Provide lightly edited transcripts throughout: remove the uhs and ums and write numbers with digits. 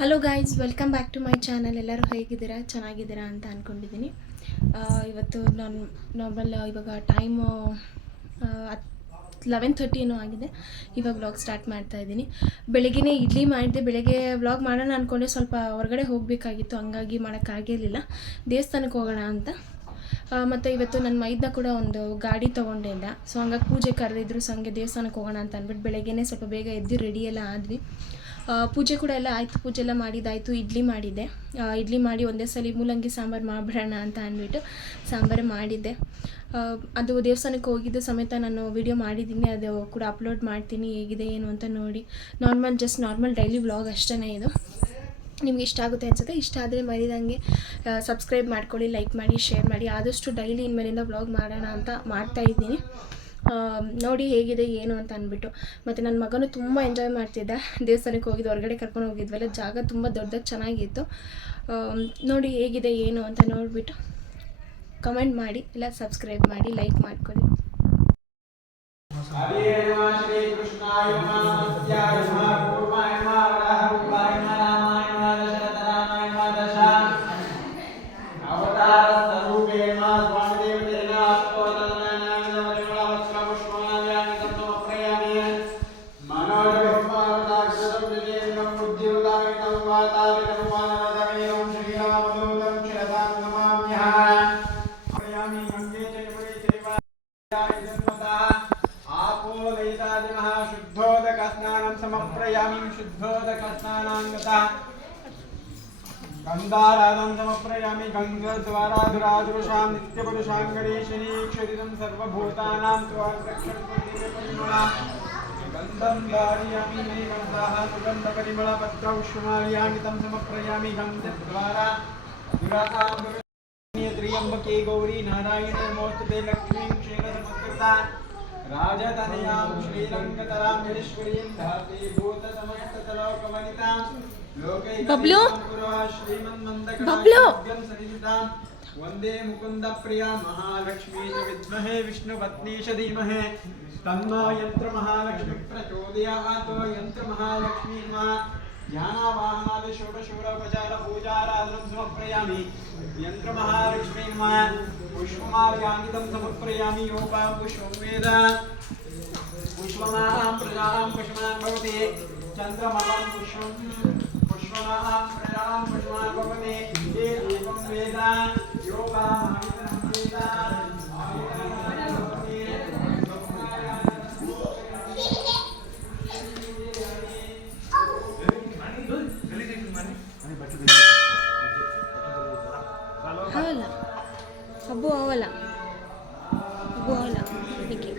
Hello guys, welcome back to my channel. ಎಲ್ಲರೂ ಹೇಗಿದ್ದೀರಾ? ಚೆನ್ನಾಗಿದ್ದೀರಾ ಅಂತ ಅಂದ್ಕೊಂಡಿದ್ದೀನಿ. ಇವತ್ತು ನಾನು ನಾರ್ಮಲ್ ಇವಾಗ ಟೈಮು 11:30 ಏನೋ ಆಗಿದೆ. ಇವಾಗ ವ್ಲಾಗ್ ಸ್ಟಾರ್ಟ್ ಮಾಡ್ತಾಯಿದ್ದೀನಿ. ಬೆಳಗ್ಗೆನೇ ಇಡ್ಲಿ ಮಾಡಿದೆ. ಬೆಳಗ್ಗೆ ವ್ಲಾಗ್ ಮಾಡೋಣ ಅಂದ್ಕೊಂಡೆ, ಸ್ವಲ್ಪ ಹೊರಗಡೆ ಹೋಗಬೇಕಾಗಿತ್ತು, ಹಂಗಾಗಿ ಮಾಡೋಕ್ಕಾಗಿರಲಿಲ್ಲ. ದೇವಸ್ಥಾನಕ್ಕೆ ಹೋಗೋಣ ಅಂತ. ಮತ್ತು ಇವತ್ತು ನನ್ನ ಮೈದನ್ನ ಕೂಡ ಒಂದು ಗಾಡಿ ತೊಗೊಂಡೆ ಇಲ್ಲ. ಸೊ ಹಂಗಾಗಿ ಪೂಜೆ ಕರೆದಿದ್ರು. ಸೊ ಹಂಗೆ ದೇವಸ್ಥಾನಕ್ಕೆ ಹೋಗೋಣ ಅಂತ ಅಂದ್ಬಿಟ್ಟು ಬೆಳಗ್ಗೆನೇ ಸ್ವಲ್ಪ ಬೇಗ ಎದ್ದು ರೆಡಿ ಎಲ್ಲ ಆದ್ವಿ. ಪೂಜೆ ಕೂಡ ಎಲ್ಲ ಆಯಿತು. ಪೂಜೆ ಎಲ್ಲ ಮಾಡಿದ್ದಾಯಿತು. ಇಡ್ಲಿ ಮಾಡಿದ್ದೆ. ಇಡ್ಲಿ ಮಾಡಿ ಒಂದೇ ಸಲ ಮೂಲಂಗಿ ಸಾಂಬಾರು ಮಾಡಿಬಿಡೋಣ ಅಂತ ಅಂದ್ಬಿಟ್ಟು ಸಾಂಬಾರು ಮಾಡಿದ್ದೆ. ಅದು ದೇವಸ್ಥಾನಕ್ಕೆ ಹೋಗಿದ್ದು ಸಮೇತ ನಾನು ವಿಡಿಯೋ ಮಾಡಿದ್ದೀನಿ. ಅದು ಕೂಡ ಅಪ್ಲೋಡ್ ಮಾಡ್ತೀನಿ, ಹೇಗಿದೆ ಏನು ಅಂತ ನೋಡಿ. ನಾರ್ಮಲ್ ಡೈಲಿ ವ್ಲಾಗ್ ಅಷ್ಟೇ ಇದು. ನಿಮ್ಗೆ ಇಷ್ಟ ಆಗುತ್ತೆ ಅನಿಸುತ್ತೆ. ಇಷ್ಟ ಆದರೆ ಮರಿದಂಗೆ ಸಬ್ಸ್ಕ್ರೈಬ್ ಮಾಡ್ಕೊಳ್ಳಿ, ಲೈಕ್ ಮಾಡಿ, ಶೇರ್ ಮಾಡಿ. ಆದಷ್ಟು ಡೈಲಿ ಇನ್ಮೇಲಿಂದ ವ್ಲಾಗ್ ಮಾಡೋಣ ಅಂತ ಮಾಡ್ತಾಯಿದ್ದೀನಿ. ನೋಡಿ ಹೇಗಿದೆ ಏನು ಅಂತ ಅಂದ್ಬಿಟ್ಟು. ಮತ್ತು ನನ್ನ ಮಗನೂ ತುಂಬ ಎಂಜಾಯ್ ಮಾಡ್ತಿದ್ದ. ದೇವಸ್ಥಾನಕ್ಕೆ ಹೋಗಿದ್ದು, ಹೊರಗಡೆ ಕರ್ಕೊಂಡು ಹೋಗಿದ್ವಲ್ಲ, ಜಾಗ ತುಂಬ ದೊಡ್ಡದಾಗಿ ಚೆನ್ನಾಗಿತ್ತು. ನೋಡಿ ಹೇಗಿದೆ ಏನು ಅಂತ ನೋಡಿಬಿಟ್ಟು ಕಮೆಂಟ್ ಮಾಡಿ, ಇಲ್ಲ ಸಬ್ಸ್ಕ್ರೈಬ್ ಮಾಡಿ, ಲೈಕ್ ಮಾಡ್ಕೊಳ್ಳಿ. गंधाराधं समप्रयामि गंगाद्वाराधुराधुषां नित्यपुरुषां गणेशनीक्षरितं सर्वभूतानां त्वां रक्षणं गन्धं धारयामि नैवन्ताः सुगन्धपरिमलपत्रौष्माल्यामि तं समप्रयामि गन्धद्वारा त्र्यम्बके गौरी नारायणे नमोस्तुते लक्ष्मीं क्षीरसमुत्कृता राजतनयां श्रीरङ्गतरां ईश्वरीं धाते भूतसमस्तलोकवनितां बब्लू वंदे मुकुंद प्रिया महालक्ष्मी च विद्महे विष्णुपत्नी च धीमहि तन्नो यंत्र महालक्ष्मी प्रचोदयात्। यंत्र महालक्ष्मी ज्ञानावाहनादि षोडशोपचार पूजाराधनं समर्पयामि। यंत्र महालक्ष्मी पुष्पमाल्याङ्कितं समर्पयामि। योगा पुष्पवेद पुष्पमां प्रजां पुष्पमान् भवति चन्द्रमलं पुष्पं पुष्पमां प्रजां पुष्पमान् भवति। ये एवं वेद योगा ಅವಲ್ಲ ಅಬ್ಬು ಅವಲ್ಲ ಅಬ್ಬು ಅವಲ್ಲ ನಿಕ್ಕಿ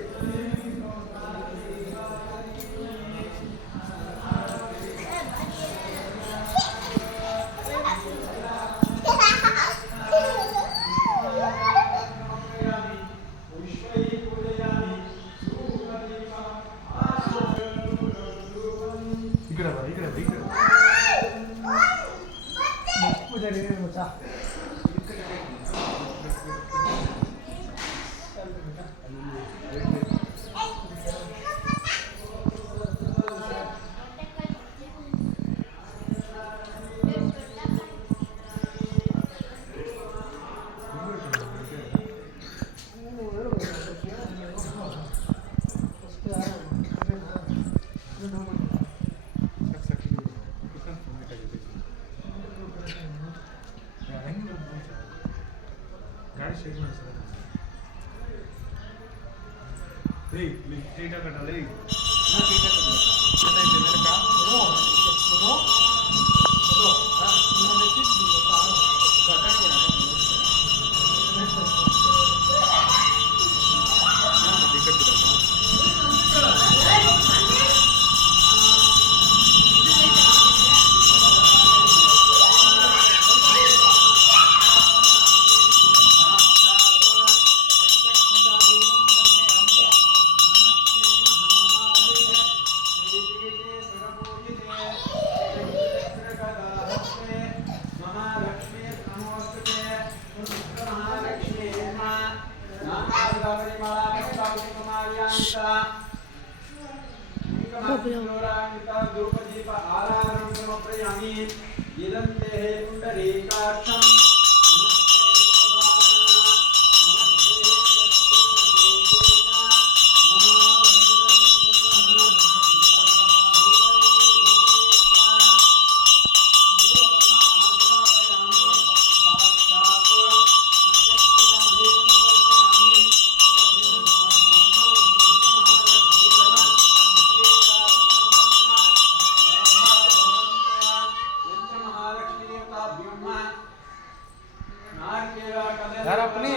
समर्पयामि गिदन्ते पुण्डरीकाक्षं यार अपने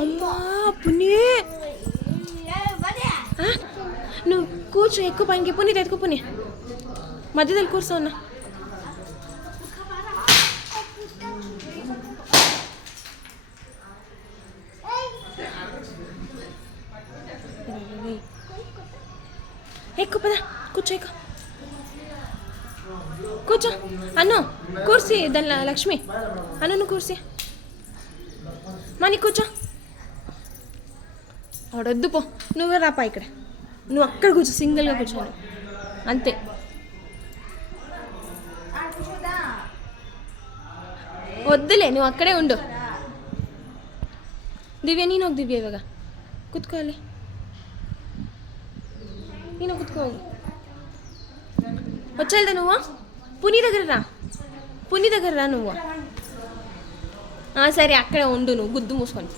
అమ్మా పుని నువ్వు కూర్చో ఎక్కువ పైకి పుని తెచ్చుకో పుని మధ్యದಲ್ಲಿ కూర్చోన్న ఎక్కువ పద కూర్చో ఎక్కువ కూర్చో అన్ను కూర్చి దాని లక్ష్మి అన్ను కూర్చి మనీ కూర్చో ఆడొద్దు పో నువ్వే రాపా ఇక్కడ నువ్వు అక్కడ కూర్చో సింగిల్గా కూర్చోను అంతే వద్దులే నువ్వు అక్కడే ఉండు దివ్య ನೀನು ಹೋಗಿ ದಿವ್ಯ ಇವಾಗ ಕೂತ್ಕೋ ಅಲ್ಲಿ ನೀನು ಕೂತ್ಕೋ ಹೋಗು వచ్చేదా నువ్వు పుని దగ్గర రా నువ్వు సరే అక్కడే ఉండు నువ్వు గుద్దు మూసుకొని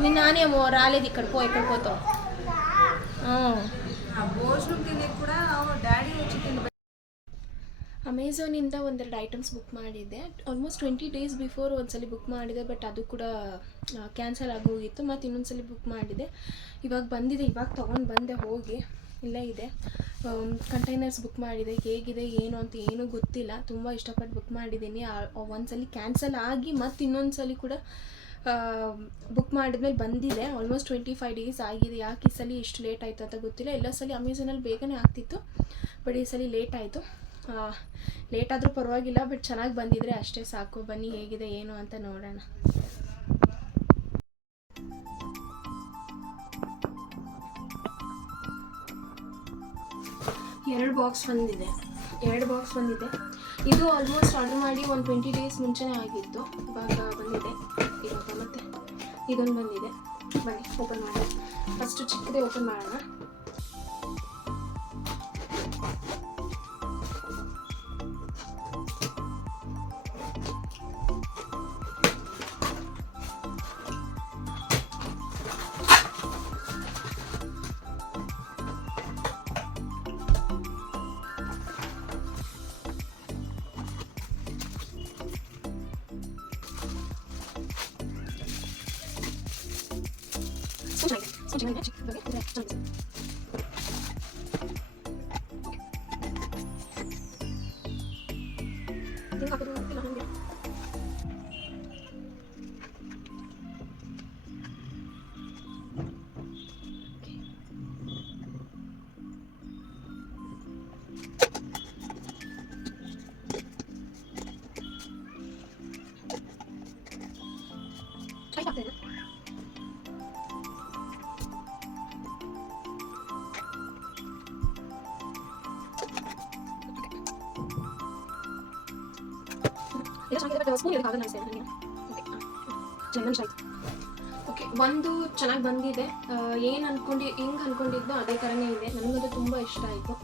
మీ నానేమో రాలేదు ఇక్కడ ఎక్కడ పోతావు ಅಮೆಝಾನಿಂದ ಒಂದೆರಡು ಐಟಮ್ಸ್ ಬುಕ್ ಮಾಡಿದ್ದೆ ಆಲ್ಮೋಸ್ಟ್ 20 ಡೇಸ್ ಬಿಫೋರ್ ಒಂದ್ಸಲಿ ಬುಕ್ ಮಾಡಿದೆ ಬಟ್ ಅದು ಕೂಡ ಕ್ಯಾನ್ಸಲ್ ಆಗೋಗಿತ್ತು ಮತ್ತು ಇನ್ನೊಂದ್ಸಲಿ ಬುಕ್ ಮಾಡಿದೆ ಇವಾಗ ಬಂದಿದೆ ಇವಾಗ ತೊಗೊಂಡು ಬಂದೆ ಹೋಗಿ ಇಲ್ಲೇ ಇದೆ ಕಂಟೈನರ್ಸ್ ಬುಕ್ ಮಾಡಿದೆ ಹೇಗಿದೆ ಏನು ಅಂತ ಏನೂ ಗೊತ್ತಿಲ್ಲ ತುಂಬ ಇಷ್ಟಪಟ್ಟು ಬುಕ್ ಮಾಡಿದ್ದೀನಿ ಒಂದ್ಸಲಿ ಕ್ಯಾನ್ಸಲ್ ಆಗಿ ಮತ್ತು ಇನ್ನೊಂದ್ಸಲಿ ಕೂಡ ಬುಕ್ ಮಾಡಿದ್ಮೇಲೆ ಬಂದಿದೆ ಆಲ್ಮೋಸ್ಟ್ 25 ಡೇಸ್ ಆಗಿದೆ ಯಾಕೆ ಈ ಸಲ ಇಷ್ಟು ಲೇಟ್ ಆಯಿತು ಅಂತ ಗೊತ್ತಿಲ್ಲ ಎಲ್ಲ ಸಲ ಅಮೆಝಾನಲ್ಲಿ ಬೇಗನೆ ಆಗ್ತಿತ್ತು ಬಟ್ ಈ ಸಲ ಲೇಟ್ ಆಯಿತು ಲೇಟ್ ಆದರೂ ಪರವಾಗಿಲ್ಲ ಬಟ್ ಚೆನ್ನಾಗಿ ಬಂದಿದ್ರೆ ಅಷ್ಟೇ ಸಾಕು ಬನ್ನಿ ಹೇಗಿದೆ ಏನು ಅಂತ ನೋಡೋಣ ಎರಡು ಬಾಕ್ಸ್ ಬಂದಿದೆ ಇದು ಆಲ್ಮೋಸ್ಟ್ ಆರ್ಡರ್ ಮಾಡಿ ಒಂದು 20 ಡೇಸ್ ಮುಂಚೆನೇ ಆಗಿತ್ತು ಇವಾಗ ಬಂದಿದೆ ಇವಾಗ ಮತ್ತೆ ಇದೊಂದು ಬಂದಿದೆ ಬನ್ನಿ ಓಪನ್ ಮಾಡೋಣ ಫಸ್ಟು ಚಿಕ್ಕದೇ ಓಪನ್ ಮಾಡೋಣ ಚೆನ್ನಾಗಿದೆ ಬಟ್ ಸ್ಪೂನ್ ಇರೋದು ಅನಿಸ್ತೇನೆ ನನಗೆ. ಓಕೆ ಓಕೆ, ಒಂದು ಚೆನ್ನಾಗಿ ಬಂದಿದೆ. ಏನು ಹೆಂಗೆ ಅಂದ್ಕೊಂಡಿದ್ದೋ ಅದೇ ಥರನೇ ಇದೆ. ನನಗಂತೂ ತುಂಬ ಇಷ್ಟ ಆಯಿತು.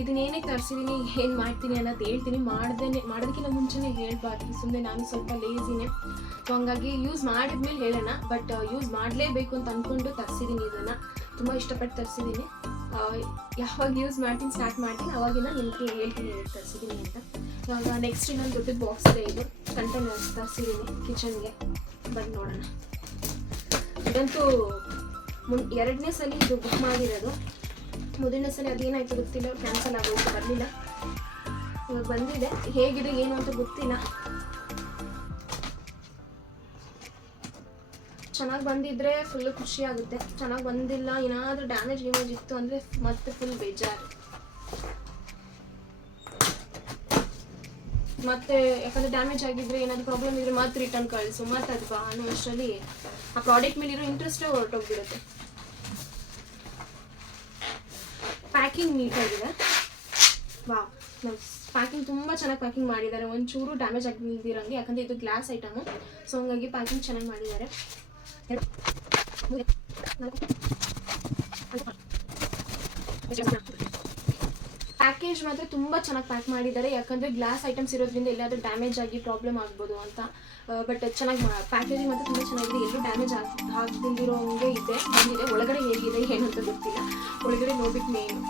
ಇದನ್ನೇನೇ ತರಿಸಿದ್ದೀನಿ, ಏನು ಮಾಡ್ತೀನಿ ಅನ್ನೋದು ಹೇಳ್ತೀನಿ. ಮಾಡೋದಕ್ಕಿಂತ ಮುಂಚೆನೇ ಹೇಳಬಾರ್ದು, ಸುಮ್ಮನೆ ನಾನು ಸ್ವಲ್ಪ ಲೇಸಿನೇ. ಸೊ ಹಂಗಾಗಿ ಯೂಸ್ ಮಾಡಿದ್ಮೇಲೆ ಹೇಳೋಣ. ಬಟ್ ಯೂಸ್ ಮಾಡಲೇಬೇಕು ಅಂತ ಅಂದ್ಕೊಂಡು ತರಿಸಿದ್ದೀನಿ. ಇದನ್ನು ತುಂಬ ಇಷ್ಟಪಟ್ಟು ತರಿಸಿದ್ದೀನಿ. ಯಾವಾಗ ಯೂಸ್ ಮಾಡ್ತೀನಿ, ಸ್ಟಾರ್ಟ್ ಮಾಡ್ತೀನಿ, ಅವಾಗಿನ ನಿಮಗೆ ಹೇಳ್ತೀನಿ ಹೇಗೆ ತರಿಸಿದ್ದೀನಿ ಅಂತ. ಇವಾಗ ನೆಕ್ಸ್ಟ್ ಇನ್ನೊಂದು ದೊಡ್ಡ ಬಾಕ್ಸ್ ಇದೆ. ಇದು ಕಂಟೈನರ್ಸ್ ತರಿಸಿದ್ದೀನಿ ಕಿಚನ್ಗೆ. ಬಂದು ನೋಡೋಣ. ಇದಂತೂ ಎರಡನೇ ಸಲ ಇದು ಬುಕ್ ಮಾಡಿರೋದು. ಮೊದಲನೇ ಸಲ ಅದೇನಾಯ್ತು ಗೊತ್ತಿಲ್ಲ, ಕ್ಯಾನ್ಸಲ್ ಆಗೋಯ್ತು, ಬರಲಿಲ್ಲ. ಇವಾಗ ಬಂದಿದೆ. ಹೇಗಿದೆ ಏನು ಅಂತ ಗೊತ್ತಿಲ್ಲ. ಚೆನ್ನಾಗಿ ಬಂದಿದ್ರೆ ಫುಲ್ಲು ಖುಷಿ ಆಗುತ್ತೆ. ಚೆನ್ನಾಗಿ ಬಂದಿಲ್ಲ, ಏನಾದರೂ ಡ್ಯಾಮೇಜ್ ಇತ್ತು ಅಂದರೆ ಮತ್ತೆ ಫುಲ್ ಬೇಜಾರು. ಮತ್ತೆ ಯಾಕಂದರೆ ಡ್ಯಾಮೇಜ್ ಆಗಿದ್ರೆ ಏನಾದರೂ ಪ್ರಾಬ್ಲಮ್ ಇದ್ದರೆ ಮತ್ತೆ ರಿಟರ್ನ್ ಕಳಿಸು, ಮತ್ತೆ ಅದು ಅನ್ನೋ ಅಷ್ಟರಲ್ಲಿ ಆ ಪ್ರಾಡಕ್ಟ್ ಮೇಲಿರೋ ಇಂಟ್ರೆಸ್ಟೇ ಹೊರಟೋಗ್ಬಿಡುತ್ತೆ. ಪ್ಯಾಕಿಂಗ್ ನೀಟಾಗಿದೆ. ಪ್ಯಾಕಿಂಗ್ ತುಂಬ ಚೆನ್ನಾಗಿ ಪ್ಯಾಕಿಂಗ್ ಮಾಡಿದ್ದಾರೆ. ಒಂಚೂರು ಡ್ಯಾಮೇಜ್ ಆಗಿಲ್ದಿರಂಗೆ, ಯಾಕಂದರೆ ಇದು ಗ್ಲಾಸ್ ಐಟಮು. ಸೊ ಹಂಗಾಗಿ ಪ್ಯಾಕಿಂಗ್ ಚೆನ್ನಾಗಿ ಮಾಡಿದ್ದಾರೆ. ಪ್ಯಾಕೇಜ್ ಮಾತ್ರ ತುಂಬ ಚೆನ್ನಾಗಿ ಪ್ಯಾಕ್ ಮಾಡಿದ್ದಾರೆ. ಯಾಕಂದರೆ ಗ್ಲಾಸ್ ಐಟಮ್ಸ್ ಇರೋದ್ರಿಂದ ಎಲ್ಲಾದರೂ ಡ್ಯಾಮೇಜ್ ಆಗಿ ಪ್ರಾಬ್ಲಮ್ ಆಗ್ಬೋದು ಅಂತ. ಬಟ್ ಚೆನ್ನಾಗಿ ಪ್ಯಾಕೇಜಿಂಗ್ ಮಾತ್ರ ತುಂಬ ಚೆನ್ನಾಗಿದೆ. ಎಲ್ಲೂ ಡ್ಯಾಮೇಜ್ ಆಗದಿರೋ ಹಂಗೆ ಇದೆ, ಬಂದಿದೆ. ಒಳಗಡೆ ಹೇಗಿದೆ ಏನು ಅಂತ ಗೊತ್ತಿಲ್ಲ, ಒಳಗಡೆ ನೋಡ್ಬಿಟ್ಟು ಮೇನು.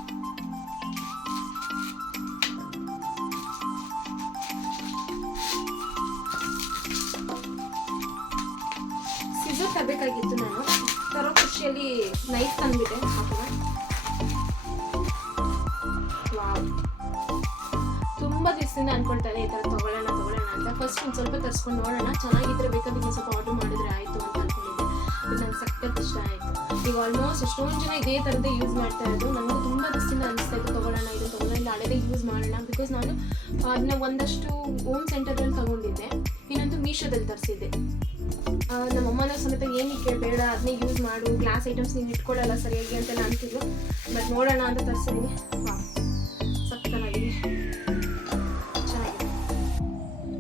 ಸಿಸರ್ ತರಬೇಕಾಗಿತ್ತು ನಾನು, ತರೋ ಖುಷಿಯಲ್ಲಿ ನೈಫ್ ತಂದ್ಬಿಟ್ಟೆ. ಹಾಕೋಣ. ತುಂಬ ದಿವಸದಿಂದ ಅನ್ಕೊಳ್ತಾರೆ ಈ ಥರ ತೊಗೊಳ್ಳೋಣ ಅಂತ. ಫಸ್ಟ್ ಒಂದು ಸ್ವಲ್ಪ ತರಿಸ್ಕೊಂಡು ನೋಡೋಣ, ಚೆನ್ನಾಗಿದ್ರೆ ಬೇಕಾದ್ರೆ ಇನ್ನೊಂದು ಸ್ವಲ್ಪ ಆರ್ಡರ್ ಮಾಡಿದ್ರೆ ಆಯಿತು ಅಂತ ಅಂದ್ಕೊಂಡಿದ್ದೆ. ಇದು ನಂಗೆ ಸಖತ್ ಇಷ್ಟ ಆಯಿತು. ಈಗ ಆಲ್ಮೋಸ್ಟ್ ಎಷ್ಟೊಂದು ಜನ ಇದೇ ಥರದ್ದೇ ಯೂಸ್ ಮಾಡ್ತಾ ಇರೋದು. ನನಗೂ ತುಂಬ ದಿವಸದಿಂದ ಅನಿಸ್ತಾ ಇತ್ತು ತೊಗೊಳ್ಳೋಣ, ಇದು ತೊಗೊಳ್ಳೋಣ, ಇಲ್ಲ ಹಳೆದೇ ಯೂಸ್ ಮಾಡೋಣ. ಬಿಕಾಸ್ ನಾನು ಅದನ್ನ ಒಂದಷ್ಟು ಹೋಮ್ ಸೆಂಟರಲ್ಲಿ ತೊಗೊಂಡಿದ್ದೆ, ಇನ್ನೊಂದು ಮೀಶೋದಲ್ಲಿ ತರಿಸಿದ್ದೆ. ನಮ್ಮಮ್ಮನ ಸಮೇತ ಏನಕ್ಕೆ ಬೇಡ, ಅದನ್ನೇ ಯೂಸ್ ಮಾಡು, ಗ್ಲಾಸ್ ಐಟಮ್ಸ್ ನೀವು ಇಟ್ಕೊಳ್ಳಲ್ಲ ಸರಿಯಾಗಿ ಅಂತೆಲ್ಲ ಅಂತಿದ್ರು. ಬಟ್ ನೋಡೋಣ ಅಂತ ತರಿಸಿದ್ದೀನಿ. ಸಖತ್ತಾಗಿದೆ,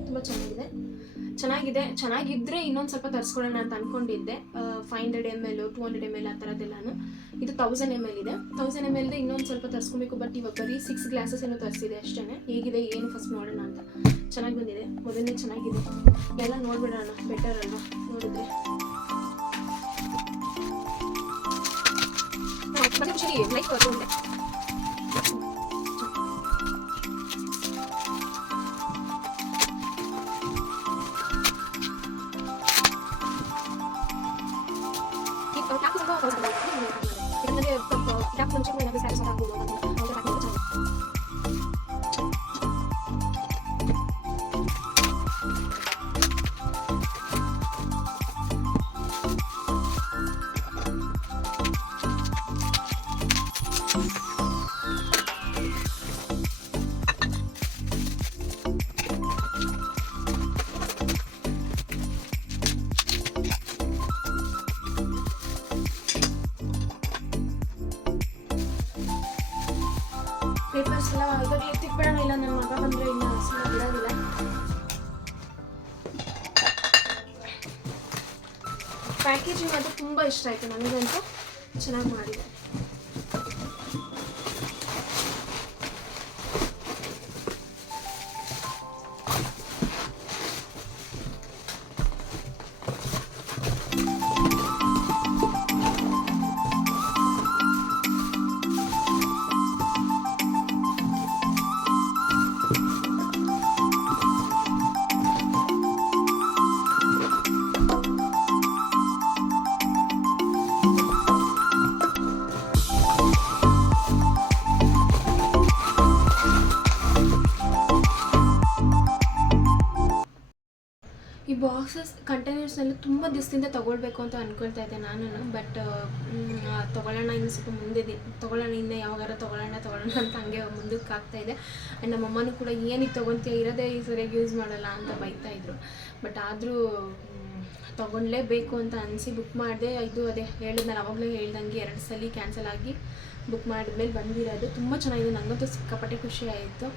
ತುಂಬ ಚೆನ್ನಾಗಿದೆ. ಚೆನ್ನಾಗಿದ್ದರೆ ಇನ್ನೊಂದು ಸ್ವಲ್ಪ ತರಿಸ್ಕೊಳ್ಳೋಣ ಅಂತ ಅಂದ್ಕೊಂಡಿದ್ದೆ. 500 ml 200 ml ಆ ಥರದ್ದೆಲ್ಲನು. ಇದು 1000 ml ಇದೆ. 1000 ml ಇನ್ನೊಂದು ಸ್ವಲ್ಪ ತರಿಸ್ಕೊಬೇಕು. ಬಟ್ ಇವಾಗ ಬರೀ 6 ಗ್ಲಾಸಸ್ ಏನೋ ತರಿಸಿದೆ ಅಷ್ಟೇ. ಹೇಗಿದೆ ಏನು ಫಸ್ಟ್ ನೋಡೋಣ ಅಂತ. ಚೆನ್ನಾಗಿ ಬಂದಿದೆ, ಮೊದಲನೇ ಚೆನ್ನಾಗಿದೆ. ಎಲ್ಲ ನೋಡ್ಬಿಡೋಣ, ಬೆಟರ್ ಅಲ್ವಾ ನೋಡಿದ್ರೆ. ಲೈಕ್ ತೊಗೊಂಡೆ. ಪೇಪರ್ಸ್ ಎಲ್ಲ ಇವಾಗ ಎತ್ತಿಕ್ಬಿಡೋಣ, ಇಲ್ಲ ನನ್ನ ಮಗ ಬಂದರೆ ಇನ್ನು ಸುಮ್ಮನೆ ಬಿಡೋದಿಲ್ಲ. ಪ್ಯಾಕೇಜಿಂಗ್ ಅದು ತುಂಬ ಇಷ್ಟ ಆಯಿತು ನನಗಂತೂ. ಚೆನ್ನಾಗಿ ಮಾಡಿದೆ. ಈ ಬಾಕ್ಸಸ್ ಕಂಟೈನರ್ಸ್ನೆಲ್ಲ ತುಂಬ ದಿವಸದಿಂದ ತೊಗೊಳ್ಬೇಕು ಅಂತ ಅಂದ್ಕೊಳ್ತಾ ಇದ್ದೆ ನಾನು. ಬಟ್ ತೊಗೊಳ್ಳೋಣ, ಇನ್ನು ಸ್ವಲ್ಪ ಮುಂದೆ ತೊಗೊಳ್ಳೋಣ, ಇನ್ನು ಯಾವಾಗಾರ ತೊಗೊಳ್ಳೋಣ ಅಂತ ಹಂಗೆ ಮುಂದಕ್ಕೆ ಆಗ್ತಾಯಿದೆ. ಆ್ಯಂಡ್ ನಮ್ಮಮ್ಮನೂ ಕೂಡ ಏನಕ್ಕೆ ತೊಗೊತೀಯ, ಇರೋದೇ ಸರಿಯಾಗಿ ಯೂಸ್ ಮಾಡಲ್ಲ ಅಂತ ಬೈತಾಯಿದ್ರು. ಬಟ್ ಆದರೂ ತೊಗೊಳ್ಳೇಬೇಕು ಅಂತ ಅನಿಸಿ ಬುಕ್ ಮಾಡಿದೆ. ಇದು ಅದೇ ಹೇಳಿದ್ನಲ್ಲ ಅವಾಗಲೇ ಹೇಳ್ದಂಗೆ 2 ಸಲ ಕ್ಯಾನ್ಸಲ್ ಆಗಿ ಬುಕ್ ಮಾಡಿದ್ಮೇಲೆ ಬಂದಿರೋದು. ತುಂಬ ಚೆನ್ನಾಗಿದೆ, ನನಗಂತೂ ಸಿಕ್ಕಾಪಟ್ಟೆ ಖುಷಿ ಆಯಿತು.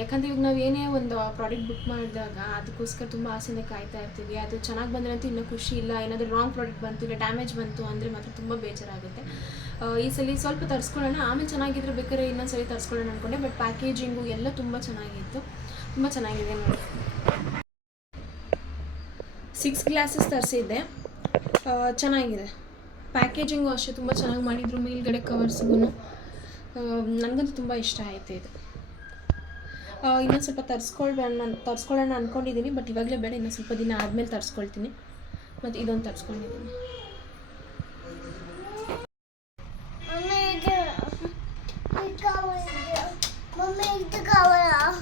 ಯಾಕಂದರೆ ಇವಾಗ ನಾವು ಏನೇ ಒಂದು ಪ್ರಾಡಕ್ಟ್ ಬುಕ್ ಮಾಡಿದಾಗ ಅದಕ್ಕೋಸ್ಕರ ತುಂಬ ಆಸೆಯಿಂದ ಕಾಯ್ತಾ ಇರ್ತೀವಿ. ಅದು ಚೆನ್ನಾಗಿ ಬಂದರೆ ಅಂತೂ ಇನ್ನೂ ಖುಷಿ ಇಲ್ಲ. ಏನಾದರೂ ರಾಂಗ್ ಪ್ರಾಡಕ್ಟ್ ಬಂತು ಇಲ್ಲ ಡ್ಯಾಮೇಜ್ ಬಂತು ಅಂದರೆ ಮಾತ್ರ ತುಂಬ ಬೇಜಾರಾಗುತ್ತೆ. ಈ ಸಲ ಸ್ವಲ್ಪ ತರಿಸ್ಕೊಳ್ಳೋಣ, ಆಮೇಲೆ ಚೆನ್ನಾಗಿದ್ರೆ ಬೇಕಾದ್ರೆ ಇನ್ನೊಂದು ಸಲ ತರಿಸ್ಕೊಳ್ಳೋಣ ಅಂದ್ಕೊಂಡೆ. ಬಟ್ ಪ್ಯಾಕೇಜಿಂಗು ಎಲ್ಲ ತುಂಬ ಚೆನ್ನಾಗಿತ್ತು, ತುಂಬ ಚೆನ್ನಾಗಿದೆ ನೋಡಿ. 6 ಗ್ಲಾಸಸ್ ತರಿಸಿದ್ದೆ, ಚೆನ್ನಾಗಿದೆ. ಪ್ಯಾಕೇಜಿಂಗು ಅಷ್ಟೇ ತುಂಬ ಚೆನ್ನಾಗಿ ಮಾಡಿದರು, ಮೇಲ್ಗಡೆ ಕವರ್ಸ್ಗೂ ನನಗಂತೂ ತುಂಬ ಇಷ್ಟ ಆಯಿತು ಇದು. ಇನ್ನೊಂದು ಸ್ವಲ್ಪ ತರಿಸ್ಕೊಳ್ಳೋಣ ಅಂದ್ಕೊಂಡಿದ್ದೀನಿ. ಬಟ್ ಇವಾಗಲೇ ಬೇಡ, ಇನ್ನೊಂದು ಸ್ವಲ್ಪ ದಿನ ಆದಮೇಲೆ ತರಿಸ್ಕೊಳ್ತೀನಿ. ಮತ್ತು ಇದೊಂದು ತರಿಸ್ಕೊಂಡಿದ್ದೀನಿ. Mama, itu kawan.